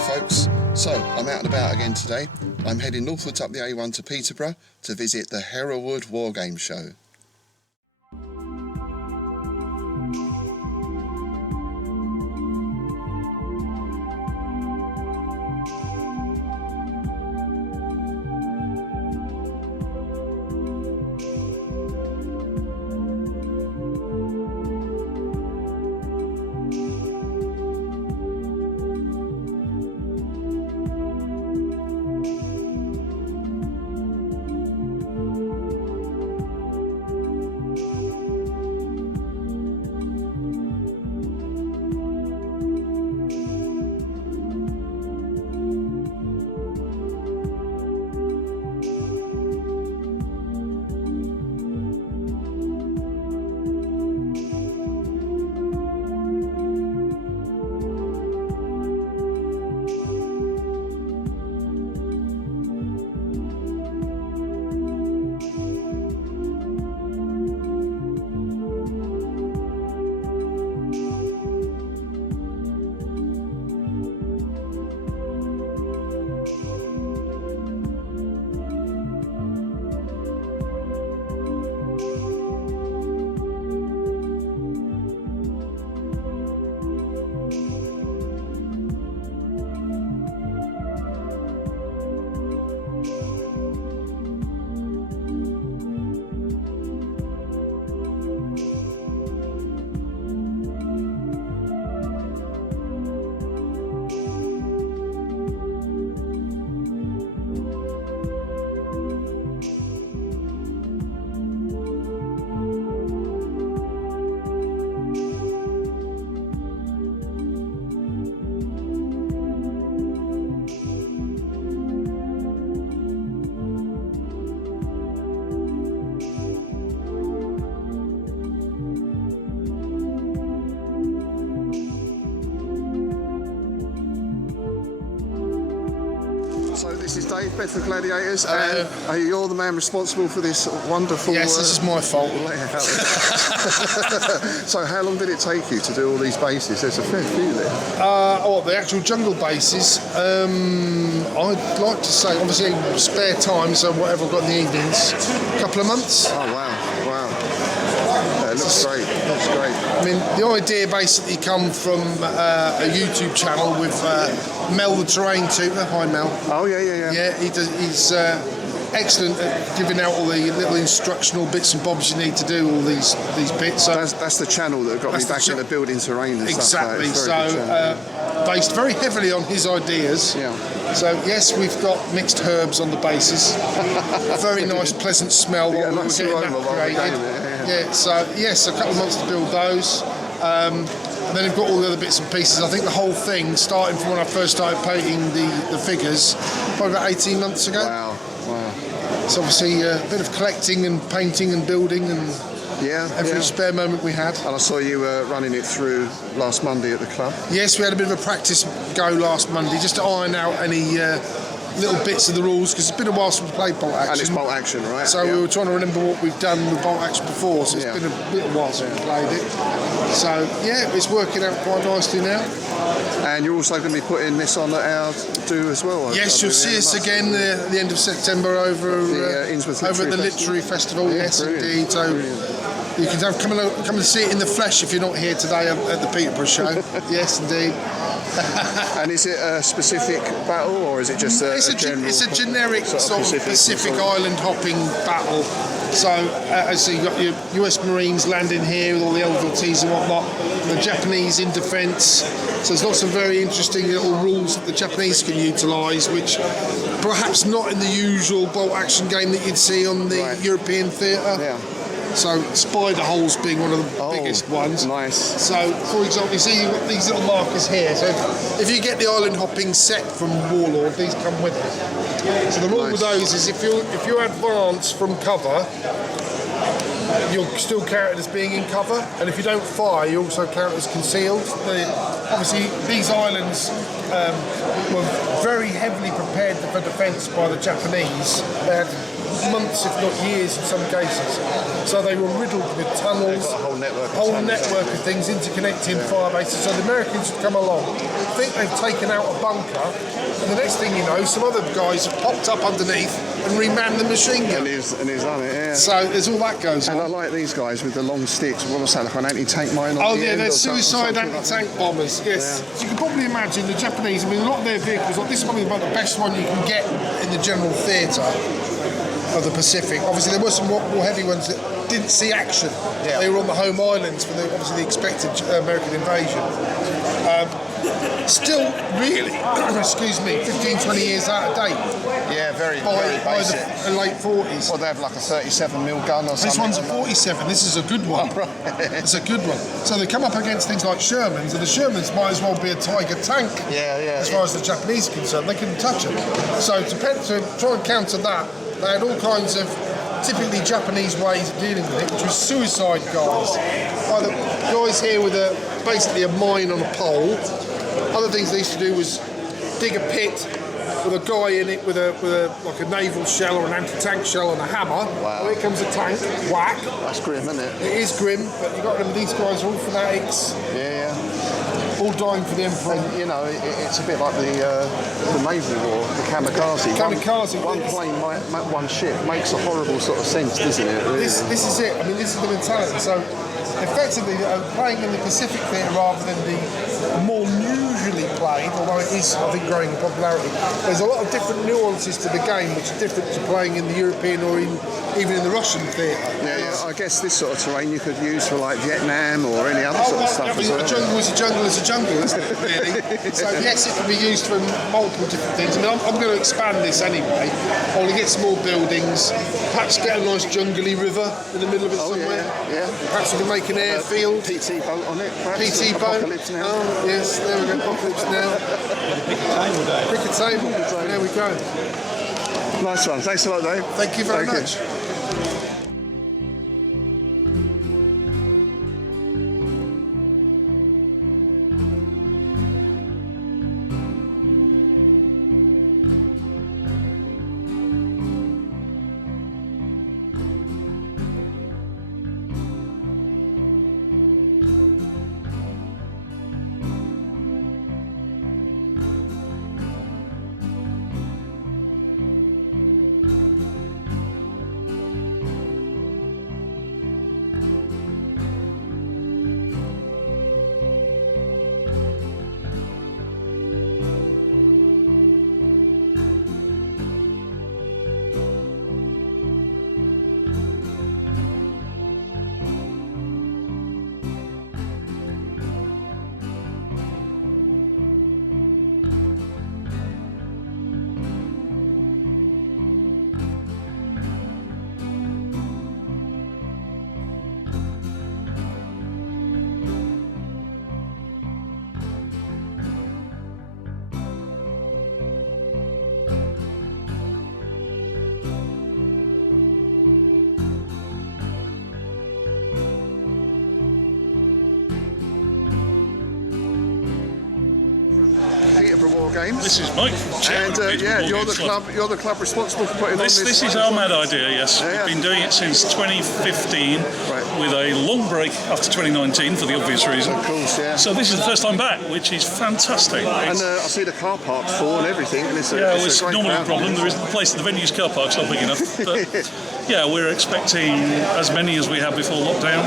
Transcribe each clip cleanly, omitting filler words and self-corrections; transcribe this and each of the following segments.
Folks, so I'm out and about again today. I'm heading northwards up the A1 to Peterborough to visit the Hereward Wargame show. So this is Dave, Bedford Gladiators, and you're the man responsible for this wonderful... Yes, this is my fault. So how long did it take you to do all these bases? There's a fair few there. The actual jungle bases, I'd like to say, obviously spare time, so whatever I've got in the evenings, a couple of months. Oh wow, wow. It looks great, looks great. I mean, the idea basically come from a YouTube channel with Mel the Terrain Tutor. Hi Mel. Oh yeah. Yeah, he's excellent at giving out all the little instructional bits and bobs you need to do all these bits. So that's the channel that got me back into building terrain and exactly. stuff. So based very heavily on his ideas. Yeah. So yes, we've got mixed herbs on the bases. Very nice, pleasant smell while we're getting that created. Yeah. So yes, a couple of months to build those. And then we've got all the other bits and pieces. I think the whole thing, starting from when I first started painting the figures, probably about 18 months ago. Wow. It's obviously a bit of collecting and painting and building and every spare moment we had. And I saw you running it through last Monday at the club. Yes, we had a bit of a practice go last Monday just to iron out any little bits of the rules, because it's been a while since we played bolt action. And it's bolt action, right? So we were trying to remember what we've done with bolt action before, so it's been a little while since we played it. So yeah, it's working out quite nicely now. And you're also going to be putting this on at our do as well. Yes, you'll see us again at the end of September over at the Literary Festival. Yes, brilliant. Indeed. So you can come and see it in the flesh if you're not here today at the Peterborough show. Yes, indeed. And is it a specific battle, or is it just a general? It's a generic sort of Pacific island hopping battle. So as you've got your US Marines landing here with all the LVTs and whatnot, the Japanese in defence. So there's lots of very interesting little rules that the Japanese can utilise, which perhaps not in the usual bolt action game that you'd see on the European theatre. Yeah. So spider holes being one of the biggest ones. Nice. So, for example, you see you've got these little markers here. So if you get the island hopping set from Warlord, these come with it. So the rule with those is if you advance from cover, you're still counted as being in cover, and if you don't fire, you also count as concealed. Obviously, these islands were very heavily prepared for defence by the Japanese. They had months, if not years, in some cases. So they were riddled with tunnels, They've got a whole network of things, interconnecting fire bases. So the Americans would come along, think they've taken out a bunker, and the next thing you know, some other guys have popped up underneath and remanned the machine gun. And he's done it, yeah. So there's all that goes on. And I like these guys with the long sticks. What was that, like an anti-tank mine on Oh the yeah, end they're or suicide something anti-tank like bombers, yes. Yeah. So you can probably imagine the Japanese, I mean, a lot of their vehicles, like this is probably about the best one you can get in the general theatre of the Pacific. Obviously there were some more heavy ones that didn't see action. Yeah. They were on the home islands for obviously the expected American invasion. Still really, excuse me, 15, 20 years out of date. Yeah, very By basic. the late 40s. Well, they have like a 37mm gun or something. This one's a 47. This is a good one. It's a good one. So they come up against things like Shermans, and the Shermans might as well be a Tiger tank. Yeah. As far as the Japanese are concerned, they couldn't touch them. So to try and counter that, they had all kinds of typically Japanese ways of dealing with it, which was suicide guys. Either guys here with basically a mine on a pole. Other things they used to do was dig a pit with a guy in it with a like a naval shell or an anti-tank shell and a hammer. Wow. Here comes a tank, whack. That's grim, isn't it? It is grim, but you got to remember these guys are all fanatics, Yeah. all dying for the emperor. And, you know, it's a bit like the naval war, the kamikaze. Kamikaze. One plane, one ship makes a horrible sort of sense, doesn't it? Really? This is it. I mean, this is the mentality. So, effectively, playing in the Pacific theatre rather than the more usually played, although it is, I think, growing in popularity, there's a lot of different nuances to the game which are different to playing in the European or even in the Russian theatre. Yeah, I guess this sort of terrain you could use for like Vietnam or any other sort of stuff I mean, as well. a jungle is a jungle is a jungle, isn't it, really? So yes, it can be used for multiple different things. I mean, I'm going to expand this anyway. I want to get some more buildings, perhaps get a nice jungly river in the middle of it somewhere. Yeah. Perhaps we can make an airfield. PT boat on it, perhaps. PT boat. Apocalypse Now. Oh, yes, there we go. Apocalypse Now. Cricket table. There we go. Nice one. Thanks a lot, Dave. Thank you very much. Peterborough Wargames. This is Mike from And you're the club responsible for putting This on this. is our mad idea, yes. Yeah. We've been doing it since 2015 with a long break after 2019 for the obvious reason. Of course, yeah. So this is the first time back, which is fantastic. And I see the car park's full and everything. And it's It's a great normally a crowd. problem. There isn't a place at the venue's car park's not big enough. But yeah, we're expecting as many as we had before lockdown.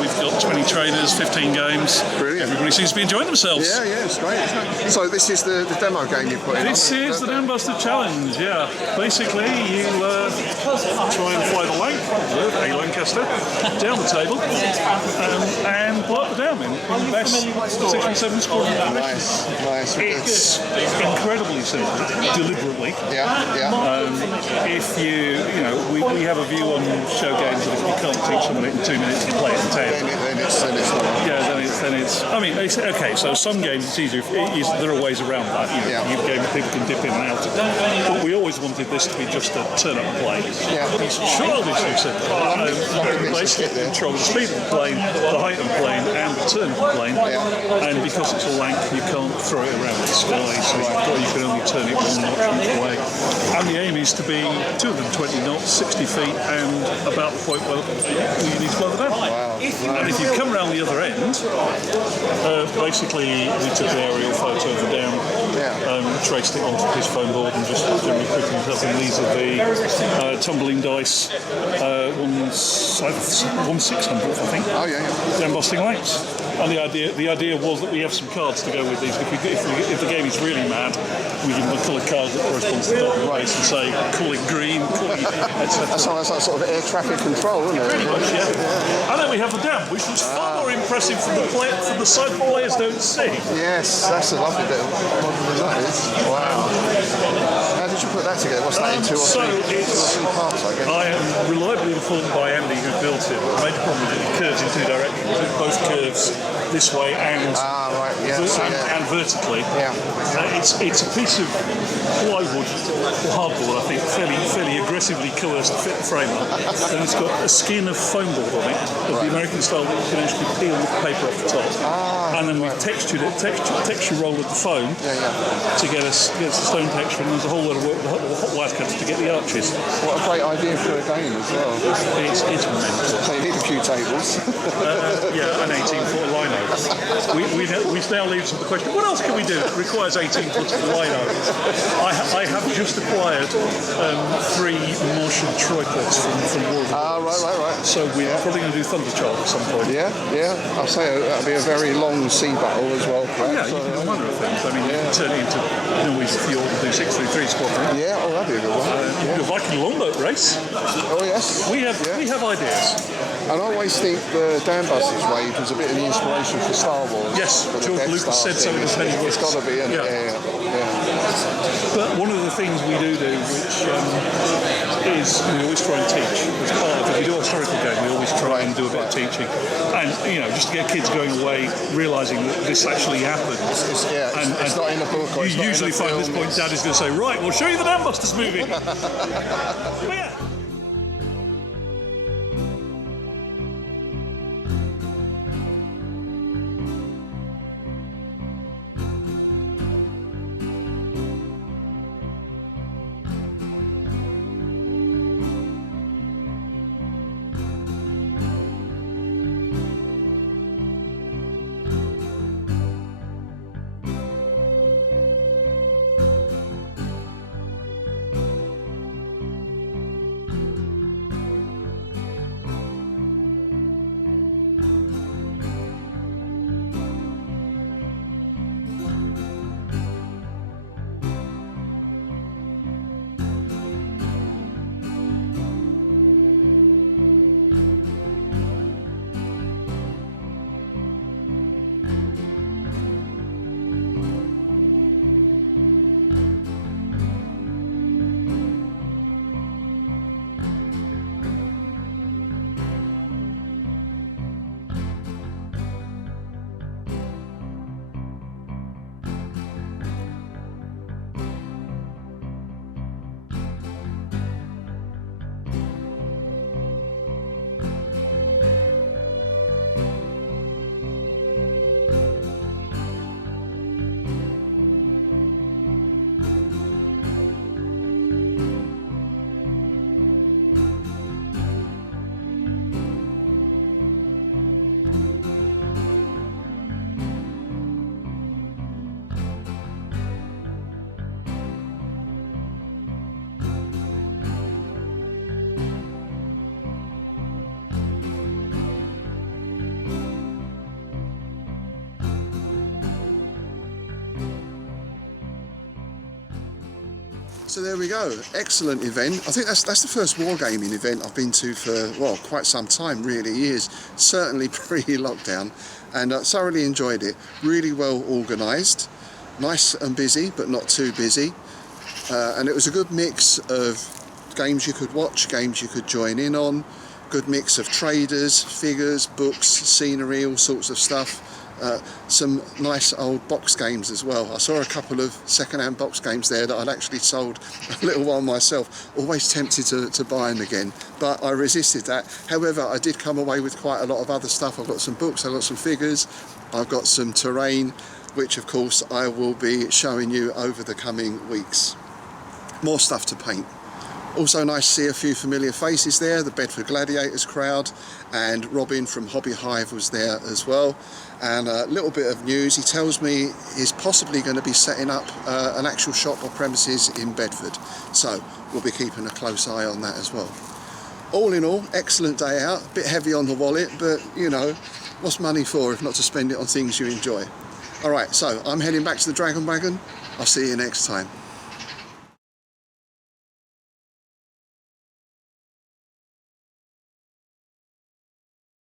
We've got 20 traders, 15 games. Brilliant. Everybody seems to be enjoying themselves. Yeah, it's great, isn't it? So this is the demo game you put in. This is the Dambuster Challenge, yeah. Basically, you try and fly the Lanc, a Lancaster, down the table and blow up the dam in best 6 and 7 squadron conditions. Nice. It's incredibly simple, deliberately. Yeah. If we have a view on show games that if you can't teach someone it in 2 minutes to play it in 10, Then it's not. yeah, then and it's. I mean, okay. So some games it's easier. There are ways around that. You game people can dip in and out. But we always wanted this to be just a turn up and play. Yeah. It's childish, you said. Basically, control the speed of the plane, the height of the plane, and the turn of the plane. And because it's a lank, you can't throw it around the sky, so you can only turn it one notch each way. And the aim is to be 220 knots, 60 feet, and about the point where you need to blow the dam. Wow. And if you come around the other end, basically we took an aerial photo of the dam, traced it onto his phone board, and just generally picking it up. And these are the tumbling dice, 1/600, I think. Oh yeah. Dam busting lights. And the idea was that we have some cards to go with these. If the game is really mad, we give them a coloured card that corresponds to the dot of the race and say, call it green, call it, etc. That's like sort of air traffic control, isn't it? Pretty much, yeah. And then we have the dam, which was far more impressive from the side the players don't see. Yes, that's a lovely bit of modelling that is. Wow. How did you put that together? What's that in two or three parts, I guess? I am reliably informed by Andy, who built it. The major problem is it curves in two directions. Both curves this way and vertically. It's a piece of plywood or hardboard, I think, fairly aggressively coerced to fit the frame up. And it's got a skin of foam board on it, of the American style that you can actually peel the paper off the top. And then we've texture rolled the foam to get us the stone texture, and there's a whole lot of work with the hot wire cutters to get the arches. What a great idea for a game as well. It's mental. So you need a few tables. An 18-foot lino. We now leaves with the question, what else can we do that requires 18 foot lino? I have just acquired 3 Martian tripods from Wargames. Right. So we're probably going to do Thunderchild at some point. Yeah. I'll say that'll be a very long sea battle as well. You can do a wonder of things. I mean, you can turn it into, if you ought to do 633 squadron. Yeah, that'd be a good one. The Viking longboat race. Oh yes. We have ideas. And I always think the Dam Busters raid was a bit of the inspiration for Star Wars. Yes, George Lucas said so in his many words. It's got to be, isn't it? But one of the things we do, which is we always try and teach. As part of it, we do a historical game. We always try and do a bit of teaching, and just to get kids going away, realising that this actually happened. It's not in a book. Or you usually find at this point, Dad is going to say, "Right, we'll show you the Dam Busters movie." Yeah. So there we go, excellent event. I think that's the first wargaming event I've been to for, well, quite some time, really years, certainly pre-lockdown, and thoroughly enjoyed it. Really well organised, nice and busy, but not too busy, and it was a good mix of games you could watch, games you could join in on, good mix of traders, figures, books, scenery, all sorts of stuff. some nice old box games as well. I saw a couple of second-hand box games there that I'd actually sold a little while myself. Always tempted to buy them again, but I resisted that. However, I did come away with quite a lot of other stuff. I've got some books, I've got some figures, I've got some terrain, which of course I will be showing you over the coming weeks. More stuff to paint. Also nice to see a few familiar faces there, the Bedford Gladiators crowd, and Robin from Hobby Hive was there as well. And a little bit of news, he tells me he's possibly going to be setting up an actual shop or premises in Bedford. So we'll be keeping a close eye on that as well. All in all, excellent day out, a bit heavy on the wallet, but you know, what's money for if not to spend it on things you enjoy? Alright, so I'm heading back to the Dragon Wagon. I'll see you next time.